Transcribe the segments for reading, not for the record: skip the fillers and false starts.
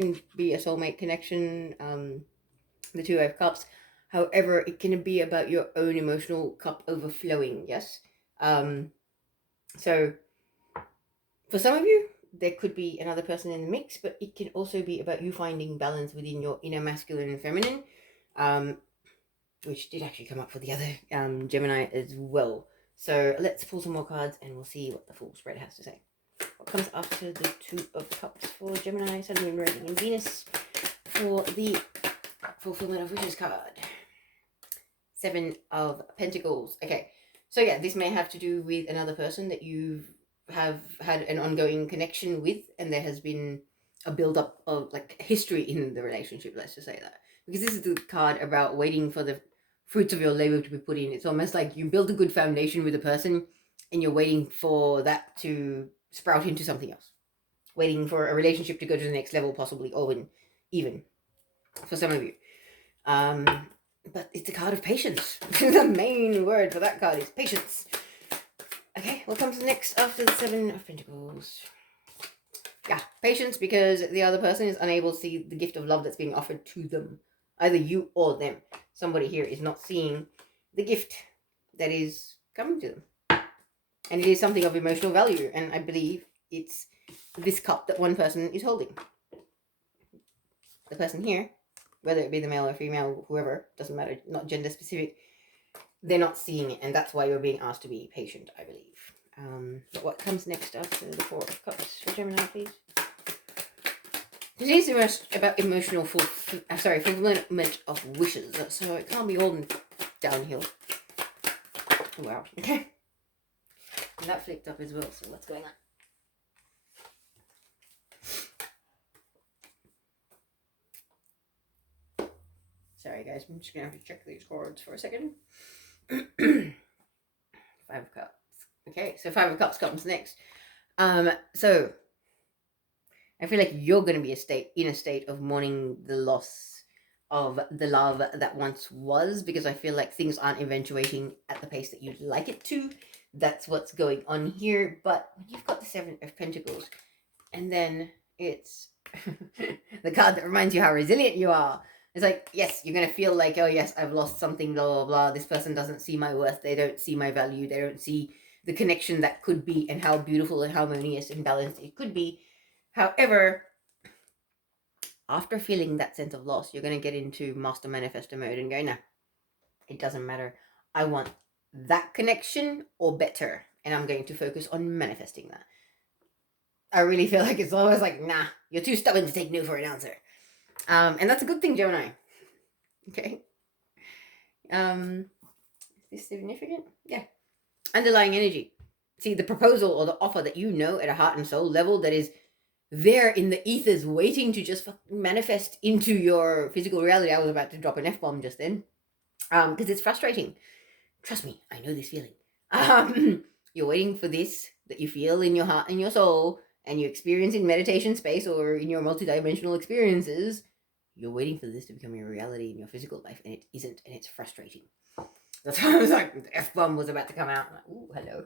can be a soulmate connection, the Two of Cups. However, it can be about your own emotional cup overflowing, yes? Um, so for some of you, there could be another person in the mix, but it can also be about you finding balance within your inner masculine and feminine, um, which did actually come up for the other Gemini as well. So let's pull some more cards and we'll see what the full spread has to say. What comes after the Two of Cups for Gemini, Sun, Moon, Rising, and Venus for the Fulfillment of Wishes card? Seven of Pentacles. Okay, so yeah, this may have to do with another person that you have had an ongoing connection with, and there has been a build-up of like history in the relationship. Let's just say that, because this is the card about waiting for the fruits of your labor to be put in. It's almost like you build a good foundation with a person, and you're waiting for that to sprout into something else. Waiting for a relationship to go to the next level, possibly, or even for some of you. But it's a card of patience. The main word for that card is patience. Okay, what comes next after the Seven of Pentacles? Yeah, patience, because the other person is unable to see the gift of love that's being offered to them. Either you or them. Somebody here is not seeing the gift that is coming to them. And it is something of emotional value, and I believe it's this cup that one person is holding. The person here, whether it be the male or female, whoever, doesn't matter, not gender specific, they're not seeing it, and that's why you're being asked to be patient, I believe. But what comes next after the Four of Cups for Gemini, please? It is about emotional fulfillment of wishes, so it can't be all downhill. Wow, okay. And that flicked up as well, so what's going on? Sorry guys, I'm just gonna have to check these cards for a second. Five of Cups. Okay, so Five of Cups comes next. So I feel like you're going to be in a state of mourning the loss of the love that once was, because I feel like things aren't eventuating at the pace that you'd like it to. That's what's going on here. But when you've got the Seven of Pentacles, and then it's the card that reminds you how resilient you are. It's like, yes, you're going to feel like, oh yes, I've lost something, blah, blah, blah. This person doesn't see my worth. They don't see my value. They don't see the connection that could be, and how beautiful and harmonious and balanced it could be. However, after feeling that sense of loss, you're going to get into master manifestor mode and go, no, it doesn't matter. I want that connection or better. And I'm going to focus on manifesting that. I really feel like it's always like, nah, you're too stubborn to take no for an answer. And that's a good thing, Gemini. Okay. Is this significant? Yeah. Underlying energy. See, the proposal or the offer that you know at a heart and soul level that is there in the ethers waiting to just manifest into your physical reality. I was about to drop an F-bomb just then. Because it's frustrating. Trust me, I know this feeling. You're waiting for this that you feel in your heart and your soul, and you experience in meditation space or in your multidimensional experiences. You're waiting for this to become your reality in your physical life, and it isn't, and it's frustrating. That's why I was like, the F-bomb was about to come out. I'm like, ooh, hello.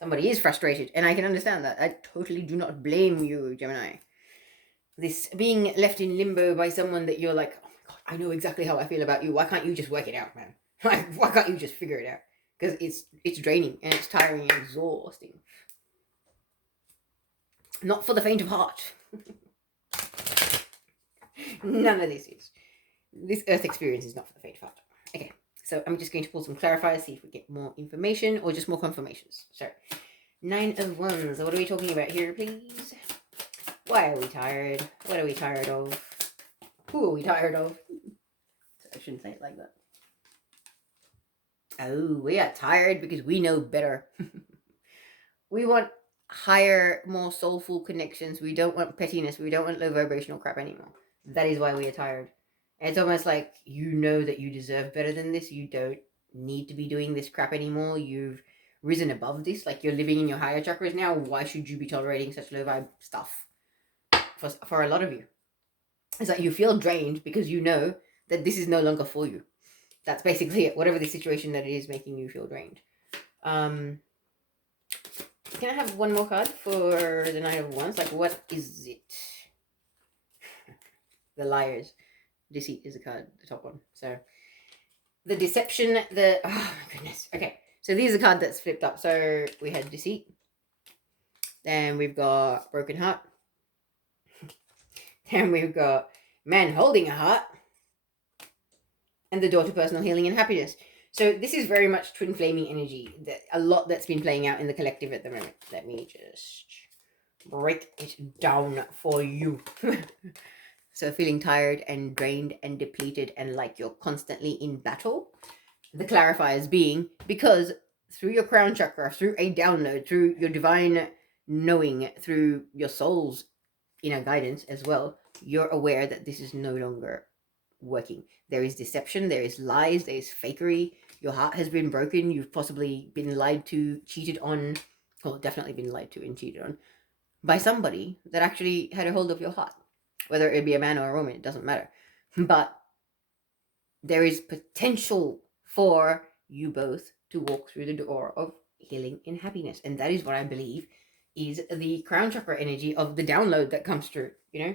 Somebody is frustrated, and I can understand that. I totally do not blame you, Gemini. This being left in limbo by someone that you're like, oh my god, I know exactly how I feel about you. Why can't you just work it out, man? Why can't you just figure it out? Because it's draining and it's tiring and exhausting. Not for the faint of heart. None of this is. This earth experience is not for the faint of heart. Okay, so I'm just going to pull some clarifiers, see if we get more information or just more confirmations. So, Nine of Wands. What are we talking about here, please? Why are we tired? What are we tired of? Who are we tired of? I shouldn't say it like that. Oh, we are tired because we know better. We want higher, more soulful connections. We don't want pettiness. We don't want low vibrational crap anymore. That is why we are tired. And it's almost like you know that you deserve better than this. You don't need to be doing this crap anymore. You've risen above this. Like, you're living in your higher chakras now. Why should you be tolerating such low vibe stuff? For a lot of you, it's like you feel drained because you know that this is no longer for you. That's basically it. Whatever the situation that it is making you feel drained. Can I have one more card for the Knight of Wands? Like, what is it? the liars. Deceit is the card, the top one. So the deception, oh my goodness. Okay, so these are the card that's flipped up. So we had deceit. Then we've got broken heart. Then we've got man holding a heart. And the door to personal healing and happiness. So this is very much twin flaming energy. A lot that's been playing out in the collective at the moment. Let me just break it down for you. So feeling tired and drained and depleted and like you're constantly in battle. The clarifiers being because through your crown chakra, through a download, through your divine knowing, through your soul's inner guidance as well, you're aware that this is no longer working. There is deception, there is lies, there is fakery. Your heart has been broken. You've possibly been lied to, cheated on, well, definitely been lied to and cheated on by somebody that actually had a hold of your heart. Whether it be a man or a woman, it doesn't matter. But there is potential for you both to walk through the door of healing and happiness. And that is what I believe is the crown chakra energy of the download that comes through, you know?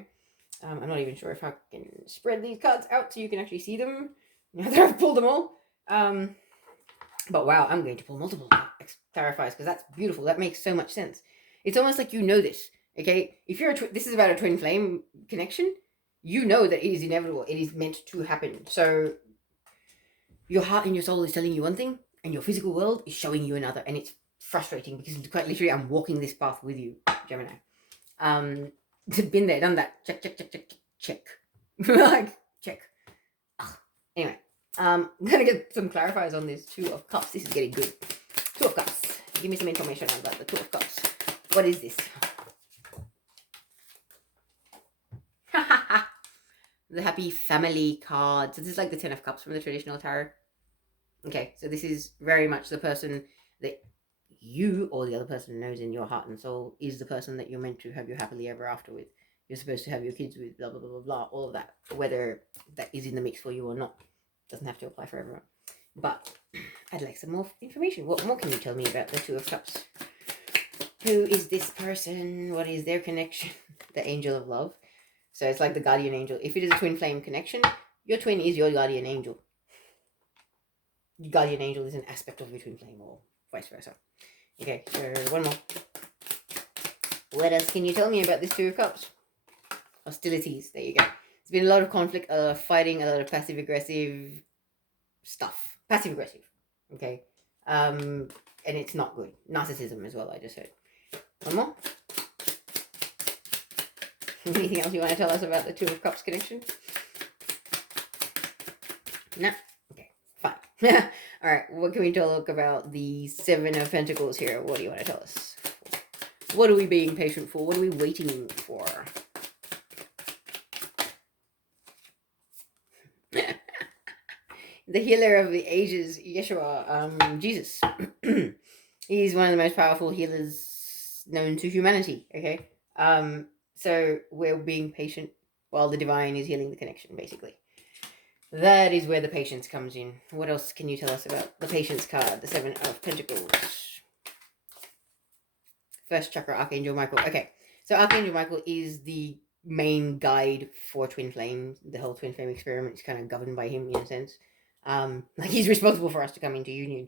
I'm not even sure if I can spread these cards out so you can actually see them now that I've pulled them all. But wow, I'm going to pull multiple clarifiers because that's beautiful. That makes so much sense. It's almost like you know this, okay? If you're this is about a twin flame connection, you know that it is inevitable. It is meant to happen. So your heart and your soul is telling you one thing and your physical world is showing you another. And it's frustrating because quite literally I'm walking this path with you, Gemini. Been there, done that. Check, check, check, check, check. Like, check. Ugh. Anyway, I'm going to get some clarifiers on this Two of Cups. This is getting good. Two of Cups. Give me some information about the Two of Cups. What is this? The Happy Family card. So this is like the Ten of Cups from the traditional tarot. Okay, so this is very much the person that you or the other person knows in your heart and soul is the person that you're meant to have your happily ever after with. You're supposed to have your kids with, blah, blah, blah, blah, blah, all of that. Whether that is in the mix for you or not. Doesn't have to apply for everyone. But I'd like some more information. What more can you tell me about the Two of Cups? Who is this person? What is their connection? The Angel of Love. So it's like the guardian angel. If it is a twin flame connection, your twin is your guardian angel. Your guardian angel is an aspect of your twin flame or vice versa. Okay, so one more. What else can you tell me about this Two of Cups? Hostilities. There you go. There's been a lot of conflict, a lot of fighting, a lot of passive-aggressive stuff. Passive-aggressive. Okay. And it's not good. Narcissism as well, I just heard. One more. Anything else you want to tell us about the Two of Cups connection? No? Okay, fine. Alright, what can we talk about the Seven of Pentacles here? What do you want to tell us? What are we being patient for? What are we waiting for? The healer of the ages, Yeshua, Jesus. He's one of the most powerful healers known to humanity, okay? So we're being patient while the divine is healing the connection, basically. That is where the patience comes in. What else can you tell us about the patience card, the Seven of Pentacles? First chakra, Archangel Michael. Okay, so Archangel Michael is the main guide for twin flame. The whole twin flame experiment is kind of governed by him in a sense. Like he's responsible for us to come into union.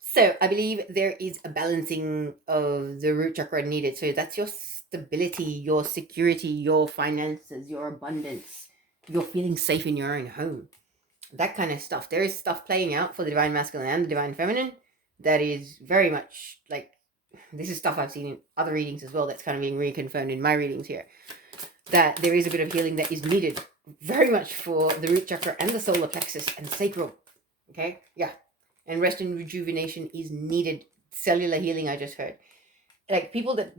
So I believe there is a balancing of the root chakra needed. So that's your stability, your security, your finances, your abundance. You're feeling safe in your own home. That kind of stuff. There is stuff playing out for the divine masculine and the divine feminine that is very much like, this is stuff I've seen in other readings as well that's kind of being reconfirmed in my readings here. That there is a bit of healing that is needed very much for the root chakra and the solar plexus and sacral. Okay? Yeah. And rest and rejuvenation is needed. Cellular healing, I just heard. Like people that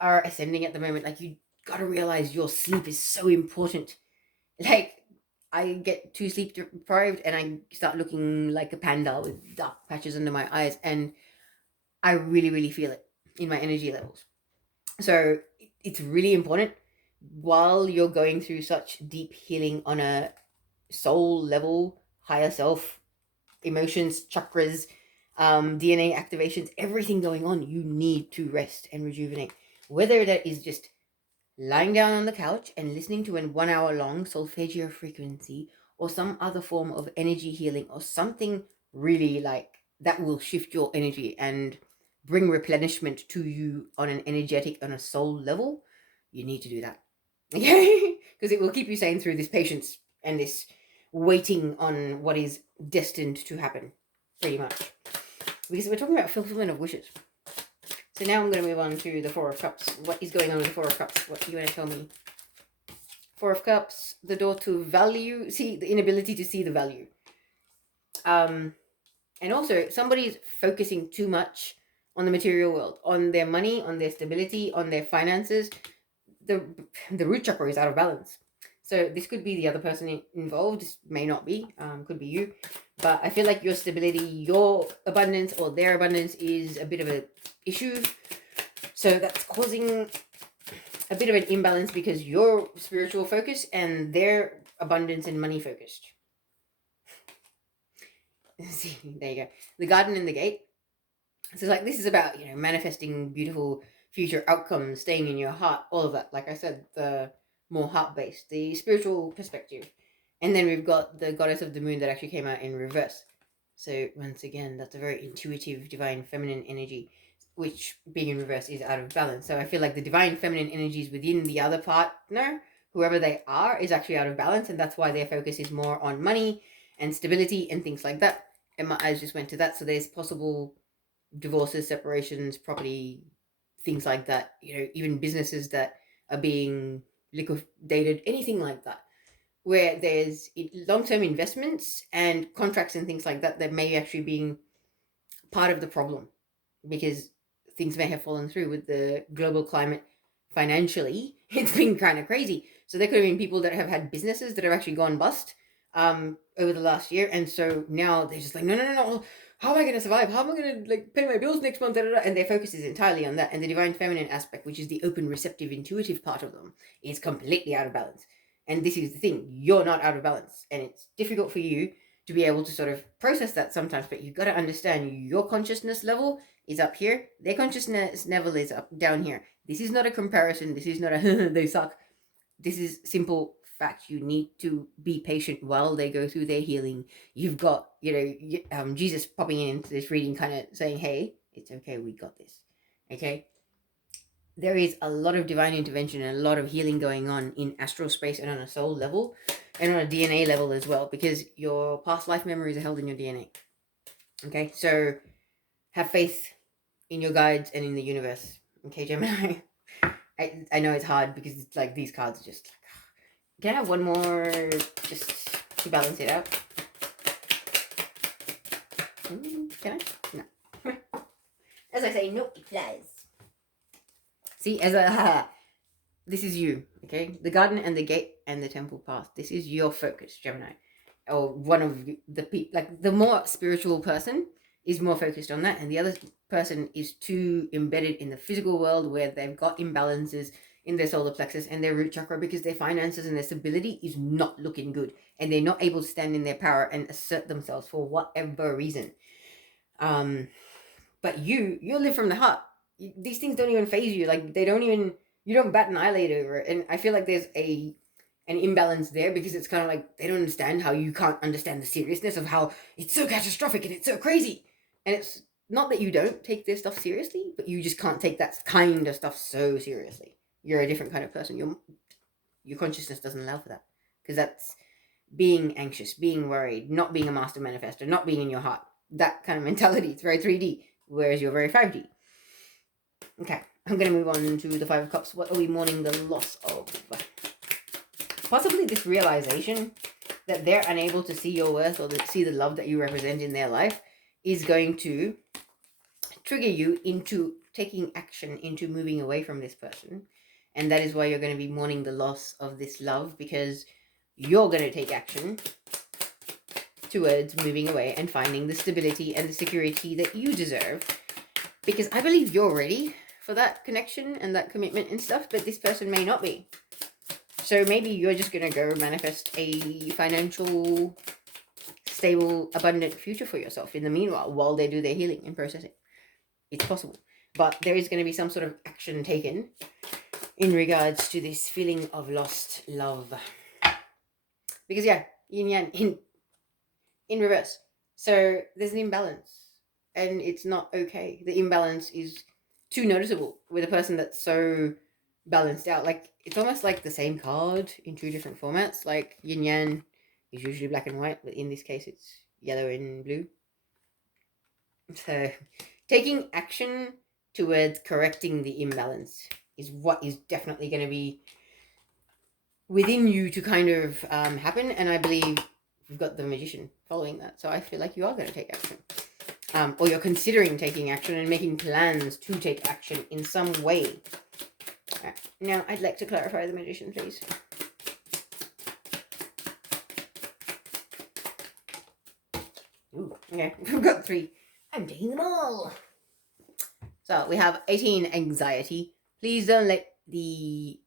are ascending at the moment, like you got to realize your sleep is so important. Like I get too sleep deprived and I start looking like a panda with dark patches under my eyes. And I really, really feel it in my energy levels. So it's really important while you're going through such deep healing on a soul level, higher self, emotions, chakras, DNA activations, everything going on, you need to rest and rejuvenate. Whether that is just lying down on the couch and listening to a 1 hour long solfeggio frequency or some other form of energy healing or something really like that will shift your energy and bring replenishment to you on an energetic, on a soul level, you need to do that. Okay? Because it will keep you sane through this patience and this waiting on what is destined to happen, pretty much. Because we're talking about fulfillment of wishes. So now I'm going to move on to the Four of Cups. What is going on with the Four of Cups? What do you want to tell me? Four of Cups, the door to value. See, the inability to see the value. And also, somebody's focusing too much on the material world, on their money, on their stability, on their finances. The root chakra is out of balance. So this could be the other person involved. This may not be. Could be you. But I feel like your stability, your abundance, or their abundance is a bit of an issue. So that's causing a bit of an imbalance because you're spiritual focused and they're abundance and money focused. See, there you go. The garden and the gate. So like this is about, manifesting beautiful future outcomes, staying in your heart, all of that. Like I said, the more heart-based, the spiritual perspective. And then we've got the goddess of the moon that actually came out in reverse. So once again, that's a very intuitive, divine feminine energy, which being in reverse is out of balance. So I feel like the divine feminine energies within the other partner, whoever they are, is actually out of balance. And that's why their focus is more on money and stability and things like that. And my eyes just went to that. So there's possible divorces, separations, property, things like that, even businesses that are being liquidated, anything like that, where there's long-term investments and contracts and things like that that may actually be part of the problem because things may have fallen through with the global climate financially. It's been kind of crazy. So there could have been people that have had businesses that have actually gone bust over the last year, and so now they're just like, no, how am I going to survive? How am I going to pay my bills next month? And their focus is entirely on that. And the divine feminine aspect, which is the open, receptive, intuitive part of them, is completely out of balance. And this is the thing, you're not out of balance, and it's difficult for you to be able to sort of process that sometimes. But you've got to understand your consciousness level is up here, their consciousness level is up down here. This is not a comparison. This is not a they suck. This is simple fact. You need to be patient while they go through their healing. You've got, Jesus popping into this reading, kind of saying, hey, it's okay, we got this. Okay? There is a lot of divine intervention and a lot of healing going on in astral space and on a soul level and on a DNA level as well, because your past life memories are held in your DNA. Okay? So have faith in your guides and in the universe. Okay, Gemini? I know it's hard because it's like these cards are just like, can I have one more just to balance it out? Can I? No. As I say, no, it flies. See, this is you, okay? The garden and the gate and the temple path. This is your focus, Gemini. Or one of the people, like the more spiritual person is more focused on that, and the other person is too embedded in the physical world where they've got imbalances in their solar plexus and their root chakra because their finances and their stability is not looking good, and they're not able to stand in their power and assert themselves for whatever reason. But you live from the heart. These things don't even faze you. Like you don't bat an eyelid over it. And I feel like there's an imbalance there because it's kind of like they don't understand how you can't understand the seriousness of how it's so catastrophic and it's so crazy. And it's not that you don't take this stuff seriously, but you just can't take that kind of stuff so seriously. You're a different kind of person. Your consciousness doesn't allow for that, because that's being anxious, being worried, not being a master manifestor, not being in your heart. That kind of mentality. It's very 3D, whereas you're very 5D. Okay, I'm going to move on to the Five of Cups. What are we mourning the loss of? Possibly this realization that they're unable to see your worth or see the love that you represent in their life is going to trigger you into taking action, into moving away from this person. And that is why you're going to be mourning the loss of this love, because you're going to take action towards moving away and finding the stability and the security that you deserve. Because I believe you're ready for that connection and that commitment and stuff, but this person may not be. So maybe you're just going to go manifest a financial, stable, abundant future for yourself in the meanwhile, while they do their healing and processing. It's possible. But there is going to be some sort of action taken in regards to this feeling of lost love. Because yeah, yin yang in reverse. So there's an imbalance, and it's not okay. The imbalance is too noticeable with a person that's so balanced out. Like it's almost like the same card in two different formats. Like yin yang is usually black and white, but in this case it's yellow and blue. So taking action towards correcting the imbalance is what is definitely going to be within you to kind of happen. And I believe we've got the magician following that. So I feel like you are going to take action. Or you're considering taking action and making plans to take action in some way. Right. Now, I'd like to clarify the magician, please. Ooh, okay, we've got 3. I'm taking them all. So we have 18, anxiety. Please don't let the...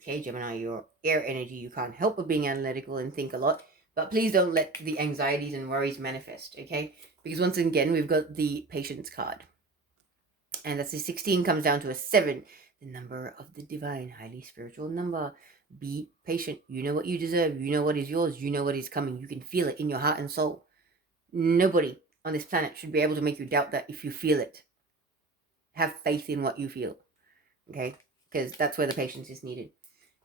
Okay, Gemini, your air energy, you can't help but being analytical and think a lot. But please don't let the anxieties and worries manifest, okay? Because once again, we've got the patience card. And that's the 16 comes down to a 7. The number of the divine, highly spiritual number. Be patient. You know what you deserve. You know what is yours. You know what is coming. You can feel it in your heart and soul. Nobody on this planet should be able to make you doubt that if you feel it. Have faith in what you feel, okay? Because that's where the patience is needed.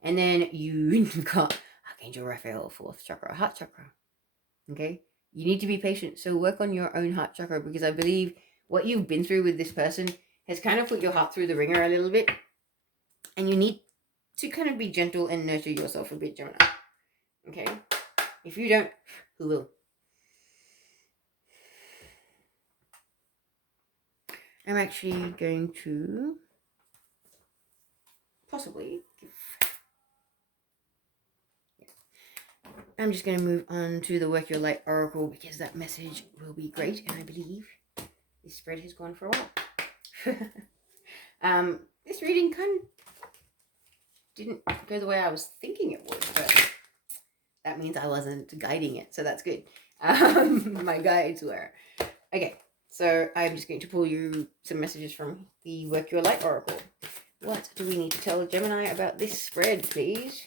And then you've got Archangel Raphael, 4th chakra, heart chakra, okay? You need to be patient. So work on your own heart chakra, because I believe what you've been through with this person has kind of put your heart through the ringer a little bit. And you need to kind of be gentle and nurture yourself a bit, Gemini. Okay? If you don't, who will? I'm actually going to possibly give... I'm just going to move on to the Work Your Light Oracle, because that message will be great, and I believe this spread has gone for a while. This reading kind of didn't go the way I was thinking it would, but that means I wasn't guiding it, so that's good. My guides were. Okay, so I'm just going to pull you some messages from the Work Your Light Oracle. What do we need to tell Gemini about this spread, please?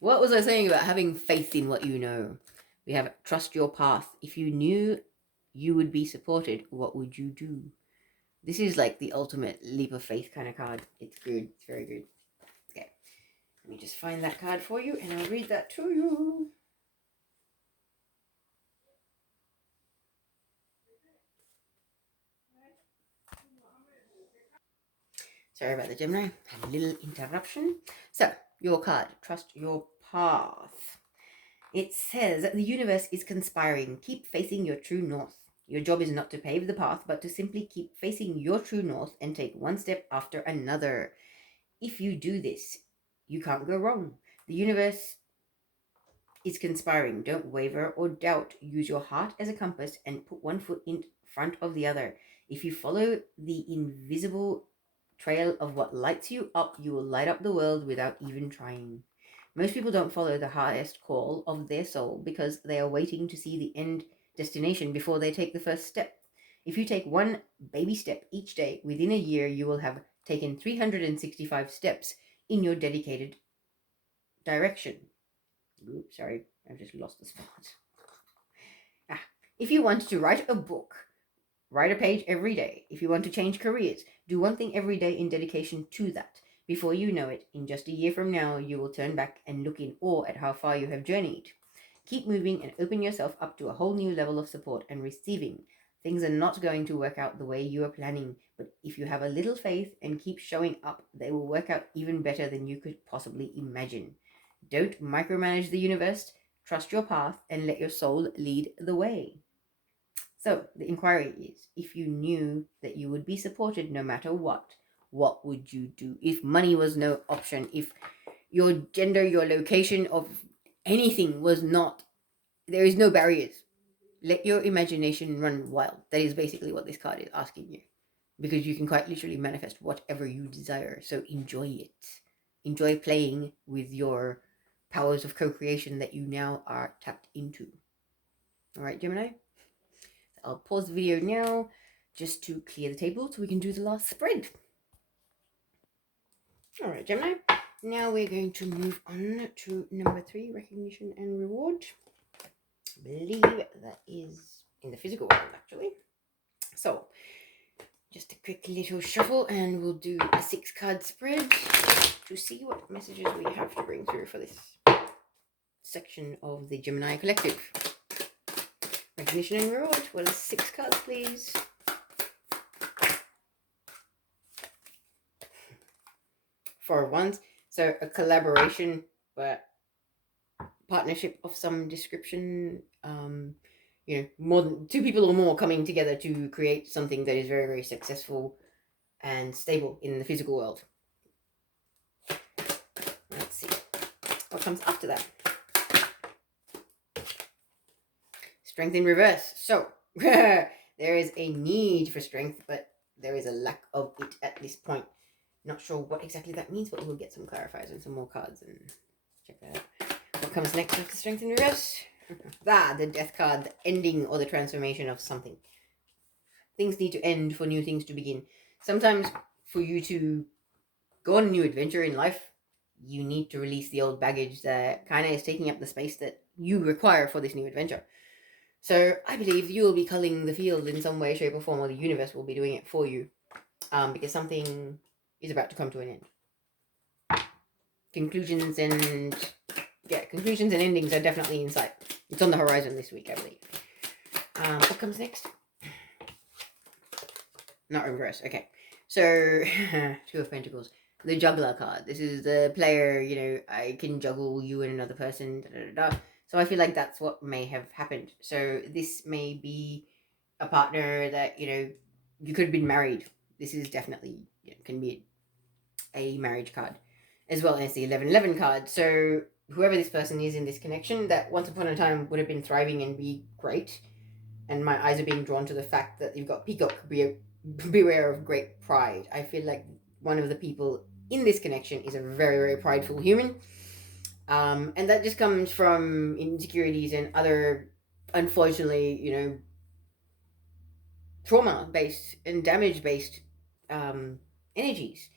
What was I saying about having faith in what you know? We have trust your path. If you knew you would be supported, what would you do? This is like the ultimate leap of faith kind of card. It's good. It's very good. Okay. Let me just find that card for you and I'll read that to you. Sorry about the Gemini. Had a little interruption. So, your card. Trust your path. It says that the universe is conspiring. Keep facing your true north. Your job is not to pave the path, but to simply keep facing your true north and take one step after another. If you do this, you can't go wrong. The universe is conspiring. Don't waver or doubt. Use your heart as a compass and put one foot in front of the other. If you follow the invisible trail of what lights you up, you will light up the world without even trying. Most people don't follow the highest call of their soul because they are waiting to see the end destination before they take the first step. If you take one baby step each day, within a year you will have taken 365 steps in your dedicated direction. Oops, sorry, I've just lost the spot. If you want to write a book, write a page every day. If you want to change careers, do one thing every day in dedication to that. Before you know it, in just a year from now, you will turn back and look in awe at how far you have journeyed. Keep moving and open yourself up to a whole new level of support and receiving. Things are not going to work out the way you are planning, but if you have a little faith and keep showing up, they will work out even better than you could possibly imagine. Don't micromanage the universe. Trust your path and let your soul lead the way. So the inquiry is, if you knew that you would be supported no matter what would you do? If money was no option, if your gender, your location of anything was not, there is no barriers. Let your imagination run wild. That is basically what this card is asking you. Because you can quite literally manifest whatever you desire. So enjoy it. Enjoy playing with your powers of co-creation that you now are tapped into. All right, Gemini? I'll pause the video now just to clear the table so we can do the last spread. All right, Gemini. Now we're going to move on to number 3, recognition and reward. I believe that is in the physical world, actually. So, just a quick little shuffle, and we'll do a 6-card spread to see what messages we have to bring through for this section of the Gemini Collective. Recognition and reward. Well, 6 cards, please. For once, so a collaboration, but partnership of some description. More than 2 people or more coming together to create something that is very, very successful and stable in the physical world. Let's see what comes after that. Strength in reverse. So there is a need for strength, but there is a lack of it at this point. Not sure what exactly that means, but we'll get some clarifiers and some more cards and check that out. What comes next after strength in reverse? The death card, the ending or the transformation of something. Things need to end for new things to begin. Sometimes for you to go on a new adventure in life, you need to release the old baggage that kind of is taking up the space that you require for this new adventure. So I believe you will be culling the field in some way, shape, or form, or the universe will be doing it for you, because something is about to come to an end. Conclusions and endings are definitely in sight. It's on the horizon this week, I believe. What comes next? Not reverse. Okay. So, 2 of Pentacles. The Juggler card. This is the player, I can juggle you and another person. So I feel like that's what may have happened. So this may be a partner that, you could have been married. This is definitely, can be a marriage card. As well as the 1111 card. So whoever this person is in this connection, that once upon a time would have been thriving and be great. And my eyes are being drawn to the fact that you've got Peacock, beware of great pride. I feel like one of the people in this connection is a very, very prideful human. And that just comes from insecurities and other, unfortunately, trauma-based and damage-based energies.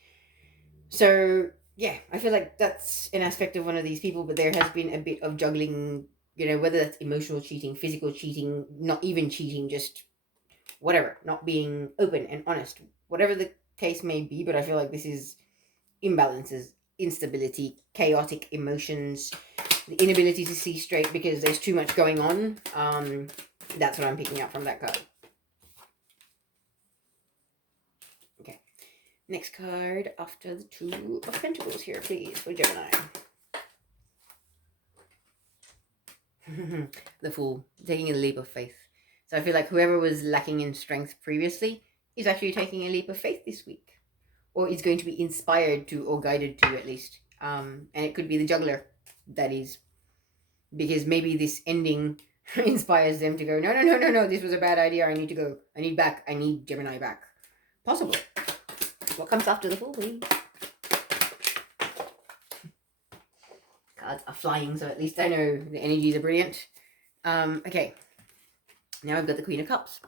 So, yeah, I feel like that's an aspect of one of these people, but there has been a bit of juggling, whether that's emotional cheating, physical cheating, not even cheating, just whatever, not being open and honest, whatever the case may be. But I feel like this is imbalances, instability, chaotic emotions, the inability to see straight because there's too much going on. That's what I'm picking up from that card. Okay. Next card after the 2 of Pentacles here, please, for Gemini. The Fool, taking a leap of faith. So I feel like whoever was lacking in strength previously is actually taking a leap of faith this week. Or is going to be inspired to, or guided to at least. And it could be the Juggler that is. Because maybe this ending inspires them to go, no, this was a bad idea, I need to go. I need Gemini back. Possible. What comes after the Fool, please? Cards are flying, so at least I know the energies are brilliant. Okay. Now I've got the Queen of Cups.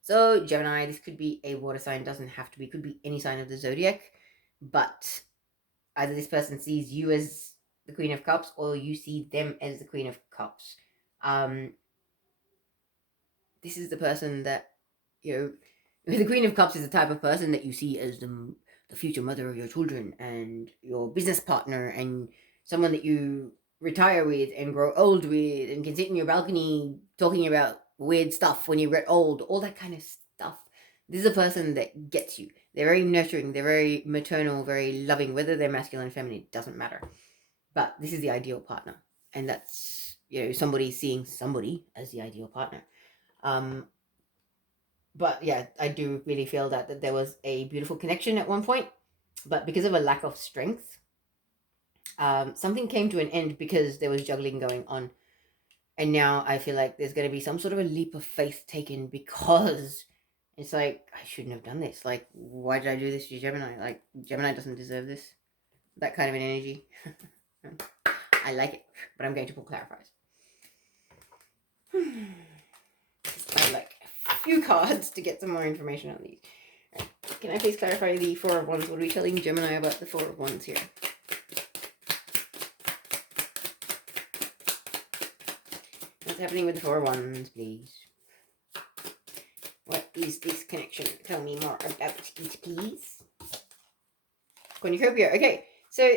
So, Gemini, this could be a water sign, doesn't have to be, could be any sign of the zodiac, but either this person sees you as the Queen of Cups or you see them as the Queen of Cups. This is the person that, the Queen of Cups is the type of person that you see as the future mother of your children and your business partner and someone that you retire with and grow old with and can sit in your balcony talking about weird stuff when you get old, all that kind of stuff. This is a person that gets you. They're very nurturing, they're very maternal, very loving, whether they're masculine or feminine, it doesn't matter. But this is the ideal partner. And that's, somebody seeing somebody as the ideal partner. But yeah, I do really feel that there was a beautiful connection at one point, but because of a lack of strength, something came to an end because there was juggling going on. And now I feel like there's going to be some sort of a leap of faith taken because it's like, I shouldn't have done this. Like, why did I do this to Gemini? Like, Gemini doesn't deserve this. That kind of an energy. I like it, but I'm going to pull clarifiers. I like a few cards to get some more information on these. Right. Can I please clarify the Four of Wands? What are we telling Gemini about the Four of Wands here? What's happening with the Four of Wands, please? What is this connection? Tell me more about it, please. Cornucopia. Okay, so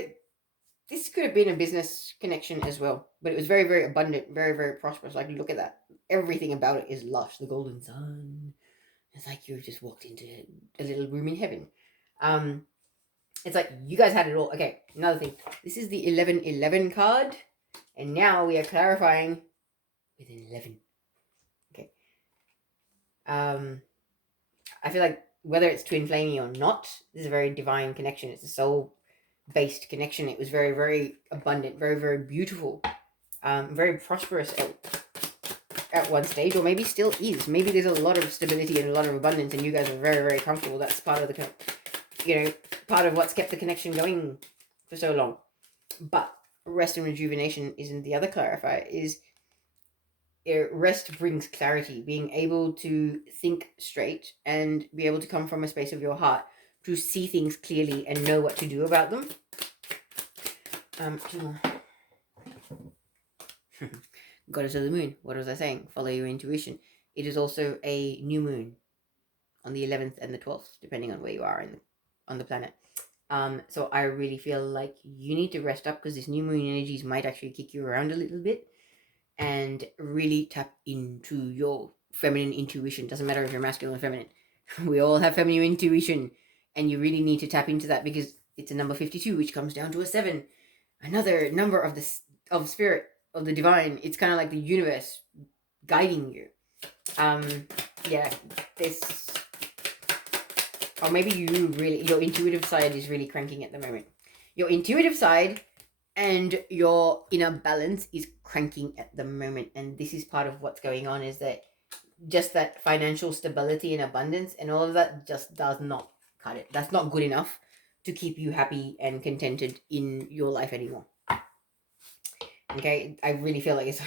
this could have been a business connection as well, but it was very, very abundant, very, very prosperous. Like, look at that. Everything about it is lush. The golden sun. It's like you just walked into a little room in heaven. It's like you guys had it all. Okay, another thing. This is the 1111 card, and now we are clarifying with an 11. Okay. I feel like whether it's twin flamey or not, this is a very divine connection. It's a soul-based connection. It was very, very abundant, very, very beautiful, very prosperous at one stage, or maybe still is. Maybe there's a lot of stability and a lot of abundance, and you guys are very, very comfortable. That's part of the, part of what's kept the connection going for so long. But rest and rejuvenation isn't the other clarifier. Rest brings clarity, being able to think straight and be able to come from a space of your heart to see things clearly and know what to do about them. Goddess of the moon. What was I saying? Follow your intuition. It is also a new moon on the 11th and the 12th, depending on where you are on the planet. So I really feel like you need to rest up because this new moon energies might actually kick you around a little bit and really tap into your feminine intuition. Doesn't matter if you're masculine or feminine. We all have feminine intuition, and you really need to tap into that because it's a number 52, which comes down to a 7. Another number of spirit, of the divine. It's kind of like the universe guiding you. This, or maybe your intuitive side is really cranking at the moment. Your intuitive side and your inner balance is cranking at the moment, and this is part of what's going on, is that just that financial stability and abundance and all of that just does not cut it. That's not good enough to keep you happy and contented in your life anymore. Okay, I really feel like it's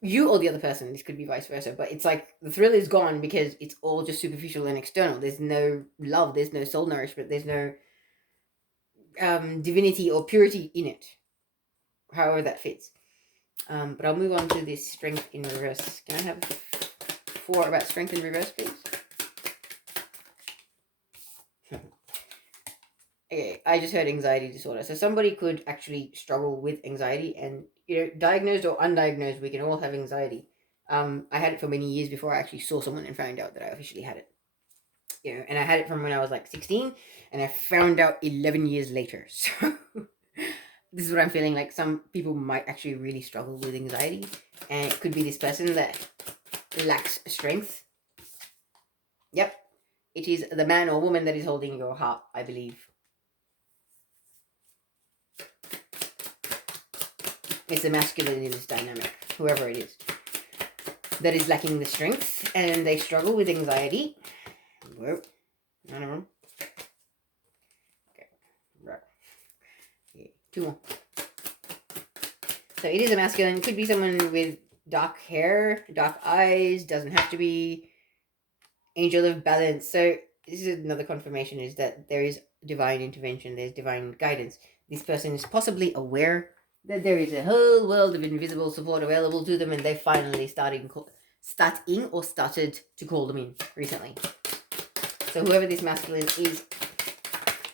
you or the other person. This could be vice versa, but it's like the thrill is gone because it's all just superficial and external. There's no love, there's no soul nourishment, there's no divinity or purity in it, however that fits. But I'll move on to this strength in reverse. Can I have 4 about strength in reverse, please? Okay, I just heard anxiety disorder. So somebody could actually struggle with anxiety, and diagnosed or undiagnosed, we can all have anxiety. I had it for many years before I actually saw someone and found out that I officially had it. And I had it from when I was like 16, and I found out 11 years later. So this is what I'm feeling like. Some people might actually really struggle with anxiety, and it could be this person that lacks strength. Yep, it is the man or woman that is holding your heart, I believe. It's the masculine in this dynamic, whoever it is, that is lacking the strength, and they struggle with anxiety. Whoa, I don't know. Okay, right. Yeah, 2 more. So it is a masculine. It could be someone with dark hair, dark eyes. Doesn't have to be. Angel of balance. So this is another confirmation, is that there is divine intervention. There's divine guidance. This person is possibly aware that there is a whole world of invisible support available to them, and they finally started to call them in recently. So whoever this masculine is,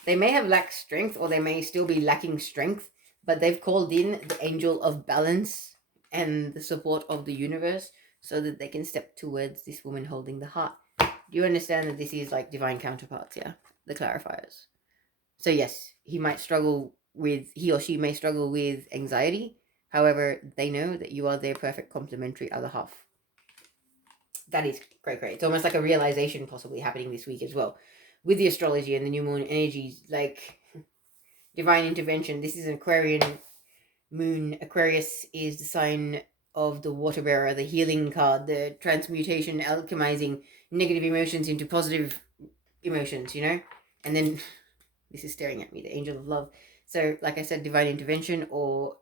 they may have lacked strength, or they may still be lacking strength, but they've called in the angel of balance and the support of the universe so that they can step towards this woman holding the heart. Do you understand that this is like divine counterparts, yeah? The clarifiers. So yes, he or she may struggle with anxiety. However, they know that you are their perfect complementary other half. That is great. It's almost like a realization possibly happening this week as well. With the astrology and the new moon energies, like divine intervention. This is an Aquarian moon. Aquarius is the sign of the water bearer, the healing card, the transmutation, alchemizing negative emotions into positive emotions, And then this is staring at me, the angel of love. So, like I said, divine intervention or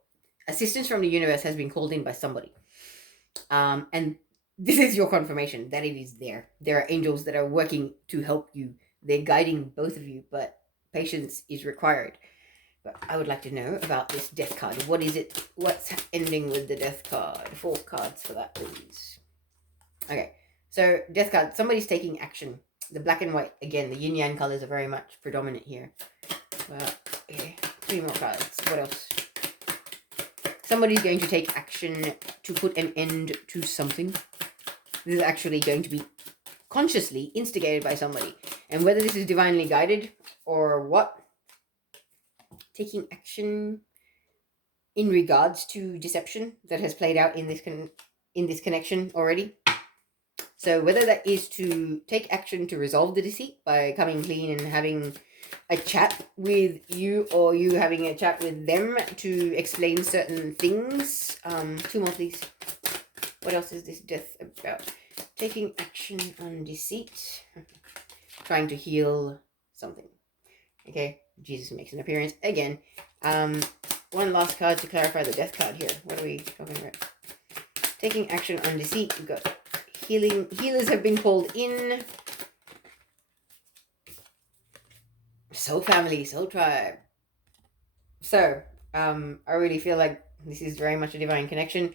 assistance from the universe has been called in by somebody. And this is your confirmation that it is there. There are angels that are working to help you they're guiding both of you, but patience is required. But I would like to know about this death card. What is it? What's ending with the death card? 4 cards for that, please. Okay, so death card. Somebody's taking action. The black and white, again, the yin-yang colors are very much predominant here. Okay, 3 more cards. What else? Somebody's going to take action to put an end to something. This is actually going to be consciously instigated by somebody. And whether this is divinely guided or what, taking action in regards to deception that has played out in this connection already. So whether that is to take action to resolve the deceit by coming clean and having a chat with you, or you having a chat with them to explain certain things. 2 more, please. What else is this death about? Taking action on deceit. Trying to heal something. Okay, Jesus makes an appearance again. One last card to clarify the death card here. What are we talking about? Taking action on deceit. We've got healing. Healers have been called in. Soul family, soul tribe. So, I really feel like this is very much a divine connection.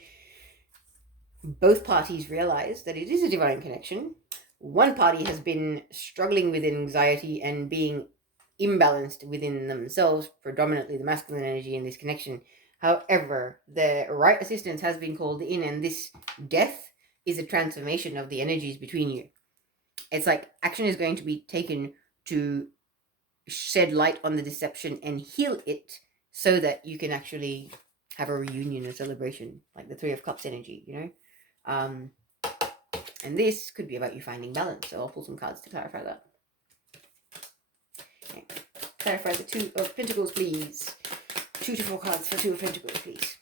Both parties realize that it is a divine connection. One party has been struggling with anxiety and being imbalanced within themselves, predominantly the masculine energy in this connection. However, the right assistance has been called in, and this death is a transformation of the energies between you. It's like action is going to be taken to shed light on the deception and heal it, so that you can actually have a reunion, a celebration, like the 3 of Cups energy, you know. And this could be about you finding balance. So I'll pull some cards to clarify that. Okay. Clarify the 2 of Pentacles, please. 2 to 4 cards for 2 of Pentacles, please.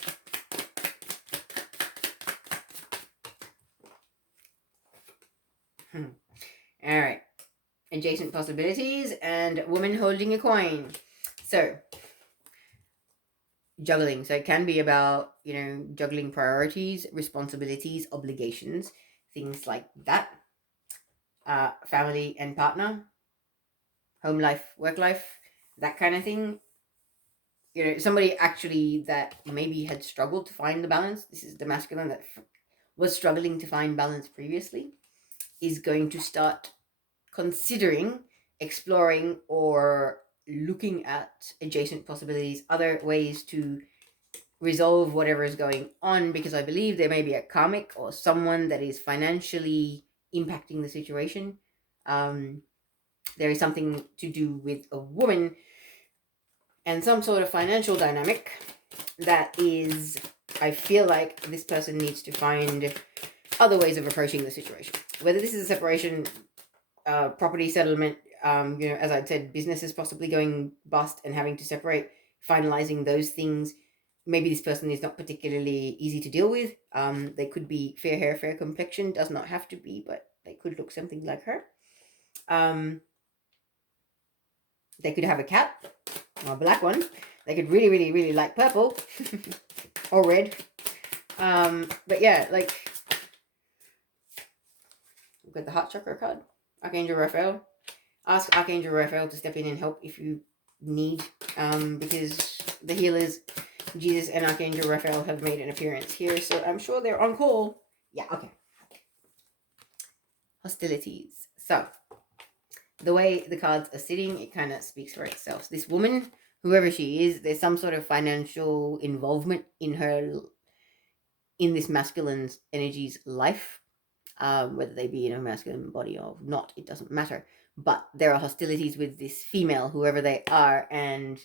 All right. Adjacent possibilities and woman holding a coin. So juggling. So it can be about, you know, juggling priorities, responsibilities, obligations, things like that. Family and partner, home life, work life, that kind of thing. You know, somebody actually that maybe had struggled to find the balance. This is the masculine that was struggling to find balance previously, is going to start considering, exploring, or looking at adjacent possibilities, other ways to resolve whatever is going on, because I believe there may be a karmic or someone that is financially impacting the situation. There is something to do with a woman and some sort of financial dynamic that is, I feel like this person needs to find other ways of approaching the situation. Whether this is a separation, property settlement, you know, as I said, businesses possibly going bust and having to separate, finalizing those things. Maybe this person is not particularly easy to deal with. They could be fair hair, fair complexion, does not have to be, but they could look something like her. They could have a cat, or a black one. They could really, really, really like purple or red. But yeah, like, we've got the heart chakra card. Archangel Raphael. Ask Archangel Raphael to step in and help if you need, because the healers, Jesus and Archangel Raphael, have made an appearance here, so I'm sure they're on call. Yeah, okay. Hostilities. So, the way the cards are sitting, it kind of speaks for itself. This woman, whoever she is, there's some sort of financial involvement in her, in this masculine energy's life. Whether they be in a masculine body or not, it doesn't matter. But there are hostilities with this female, whoever they are, and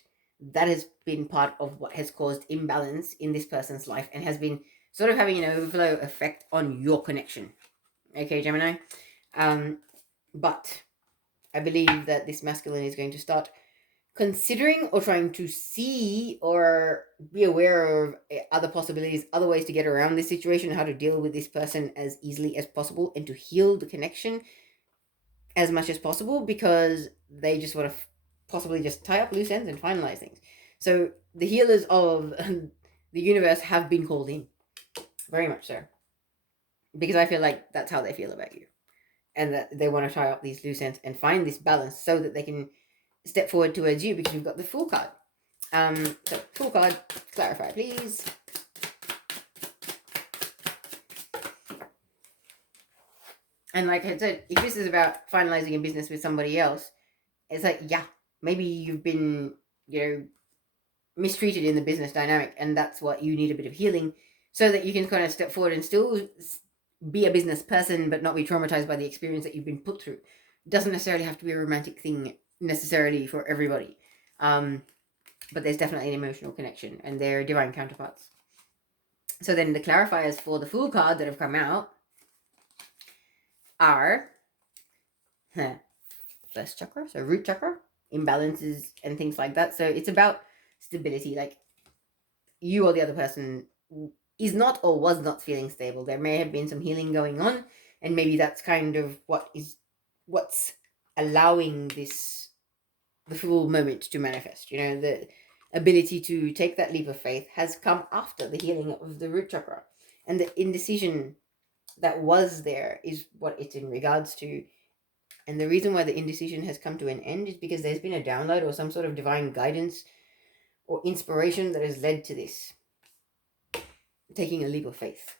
that has been part of what has caused imbalance in this person's life and has been sort of having an overflow effect on your connection. Okay, Gemini? But I believe that this masculine is going to start considering or trying to see or be aware of other possibilities, other ways to get around this situation, how to deal with this person as easily as possible, and to heal the connection as much as possible, because they just want to possibly just tie up loose ends and finalize things. So the healers of the universe have been called in, very much so, because I feel like that's how they feel about you. and that they want to tie up these loose ends and find this balance so that they can step forward towards you, because we've got the Fool card. So Fool card, clarify please. And like I said, if this is about finalizing a business with somebody else, it's like, yeah, maybe you've been, mistreated in the business dynamic, and that's what you need a bit of healing so that you can kind of step forward and still be a business person but not be traumatized by the experience that you've been put through. It doesn't necessarily have to be a romantic thing necessarily for everybody, but there's definitely an emotional connection, and they're divine counterparts. So then the clarifiers for the Fool card that have come out are first chakra, so root chakra, imbalances and things like that. So it's about stability, like you or the other person is not or was not feeling stable. There may have been some healing going on, and maybe that's kind of what's allowing the Fool moment to manifest. The ability to take that leap of faith has come after the healing of the root chakra, and the indecision that was there is what it's in regards to. And the reason why the indecision has come to an end is because there's been a download or some sort of divine guidance or inspiration that has led to this. Taking a leap of faith.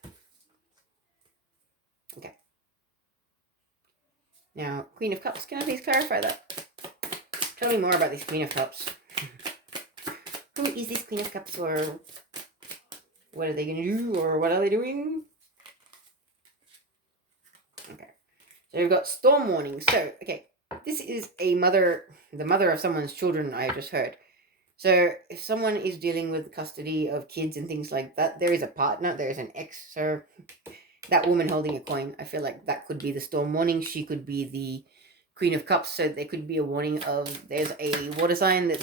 Okay. Now, Queen of Cups, can I please clarify that? Tell me more about this Queen of Cups. Who is this Queen of Cups, or what are they going to do, or what are they doing? Okay. So we've got storm warning. So, okay, this is the mother of someone's children, I just heard. So if someone is dealing with custody of kids and things like that, there is a partner, there is an ex. So that woman holding a coin, I feel like that could be the storm warning. She could be the Queen of Cups. So there could be a warning of there's a water sign that